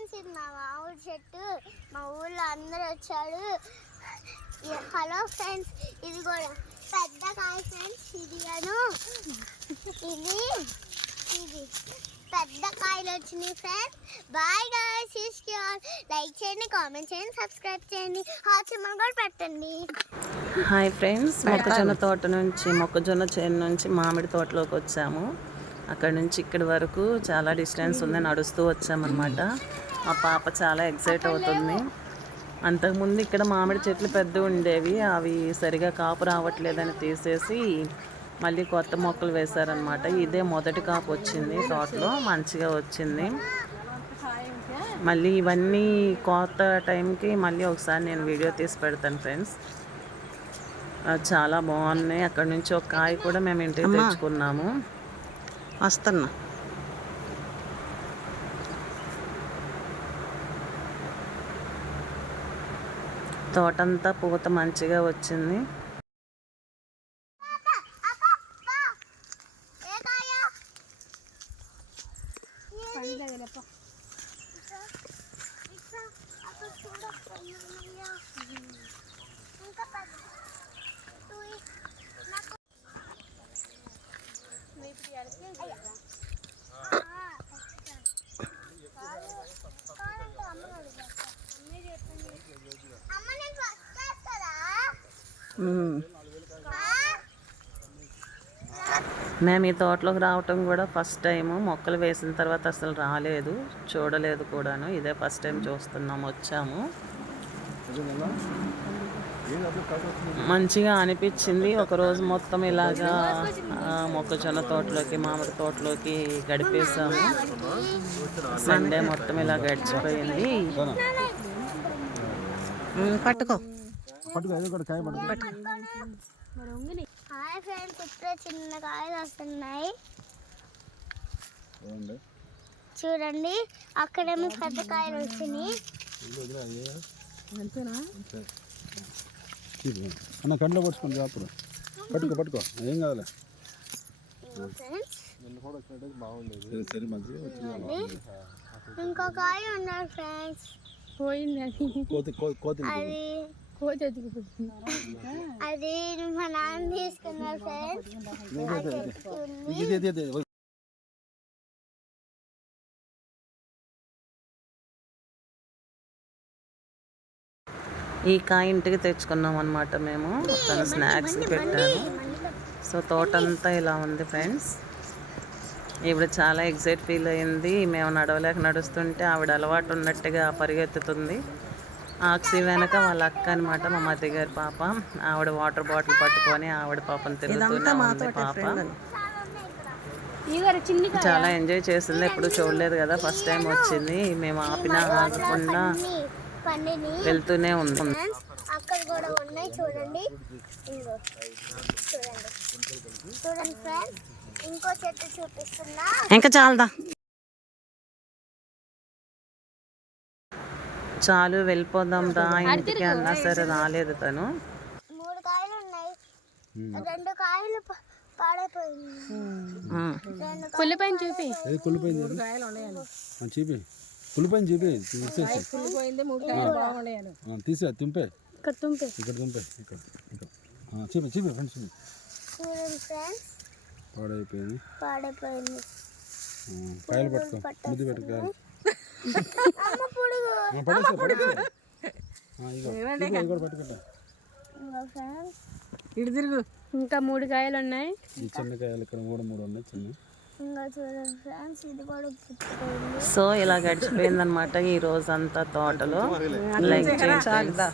Friends, ఇది మా మామిడి చెట్టు. మా ఊళ్ళో అందరూ వచ్చాడు. హలో ఫ్రెండ్స్, ఇది కూడా పెద్ద కాయ ఫ్రెండ్స్. ఇది పెద్ద కాయలు వచ్చినాయి ఫ్రెండ్స్. బాయ్ గాయ్స్, లైక్ చేయండి, కామెంట్ చేయండి, సబ్స్క్రైబ్ చేయండి, హాట్ సింబల్ కూడా పెట్టండి. హాయ్ ఫ్రెండ్స్, మొక్కజొన్న చేను నుంచి మామిడి తోటలోకి వచ్చాము. అక్కడ నుంచి ఇక్కడి వరకు చాలా డిస్టెన్స్ ఉంది, నడుస్తూ వచ్చామన్నమాట. మా పాప చాలా ఎక్సైట్ అవుతుంది. అంతకుముందు ఇక్కడ మామిడి చెట్లు పెద్ద ఉండేవి, అవి సరిగా కాపు రావట్లేదని తీసేసి మళ్ళీ కొత్త మొక్కలు వేశారనమాట. ఇదే మొదటి కాపు వచ్చింది, తోటలో మంచిగా వచ్చింది. మళ్ళీ ఇవన్నీ కొత్త టైంకి మళ్ళీ ఒకసారి నేను వీడియో తీసి పెడతాను ఫ్రెండ్స్. చాలా బాగున్నాయి. అక్కడ నుంచి ఒక కాయ కూడా మేము ఇంటికి తెచ్చుకున్నాము. వస్తున్నా. తోటంతా పూత మంచిగా వచ్చింది. మేము ఈ తోటలోకి రావటం కూడా ఫస్ట్ టైము. మొక్కలు వేసిన తర్వాత అసలు రాలేదు, చూడలేదు కూడాను. ఇదే ఫస్ట్ టైం చూస్తున్నాము, వచ్చాము. మంచిగా అనిపించింది. ఒకరోజు మొత్తం ఇలాగా మొక్కజొన్న తోటలోకి, మామిడి తోటలోకి గడిపేసాము. సండే మొత్తం ఇలా గడిచిపోయింది. పట్టుకో. హాయ్ ఫ్రెండ్స్, ఇప్పుడే చిన్న కాయలు వస్తున్నాయి చూడండి. అక్కడేమో పెద్ద కాయలు వచ్చినాయి. అన్న కంట్లో పట్టుకోండి, అప్పుడు పట్టుకో ఏం కాదులే. ఇంకో కాయ ఉన్నారు ఫ్రెండ్స్, అది మా నాన్న తీసుకున్నారు ఫ్రెండ్స్. ఈ కాయ ఇంటికి తెచ్చుకున్నాం అనమాట మేము. తను స్నాక్స్ పెట్టాను. సో తోటంతా ఇలా ఉంది ఫ్రెండ్స్. ఈవిడ చాలా ఎక్సైట్ ఫీల్ అయింది. మేము నడవలేక నడుస్తుంటే ఆవిడ అలవాటు ఉన్నట్టుగా పరిగెత్తుతుంది. ఆక్సి వెనక వాళ్ళ అక్క అనమాట, మా మధ్య గారి పాప. ఆవిడ వాటర్ బాటిల్ పట్టుకొని ఆవిడ పాపను తిరుగుతూనే ఉంది. పాప చాలా ఎంజాయ్ చేసింది. ఎప్పుడు చూడలేదు కదా, ఫస్ట్ టైం వచ్చింది. మేము ఆపినా ఆగకుండా వెళ్తూనే ఉంది. అక్కడ కూడా ఉన్నాయి చూడండి. చూడండి ఫ్రెండ్స్, ఇంకో చెట్టు చూపిస్తున్నా. ఇంకా చాలదా, చాలు వెళ్ళిపోదాం రా ఇంటికి అన్నా సరే రాలేదు తను. 3 కాయలు ఉన్నాయి, 2 కాయలు పాడైపోయింది. కుళ్ళిపోయిన చూపి తీసే తుంపే ఇక్కడ తుంపే చూపి ఫ్రెండ్స్. పాడైపోయింది. కాయలు పట్టుకో, ముద్దు పెట్టుకోవాలి. ఇటు తిరుగు. ఇంకా 3 కాయలు ఉన్నాయి. ఈ చిన్న కాయలు ఇక్కడ 3 ఉన్నాయి చిన్న. సో ఇలా గడిచిపోయిందనమాట ఈ రోజంతా తోటలో. లైక్ చేయండి.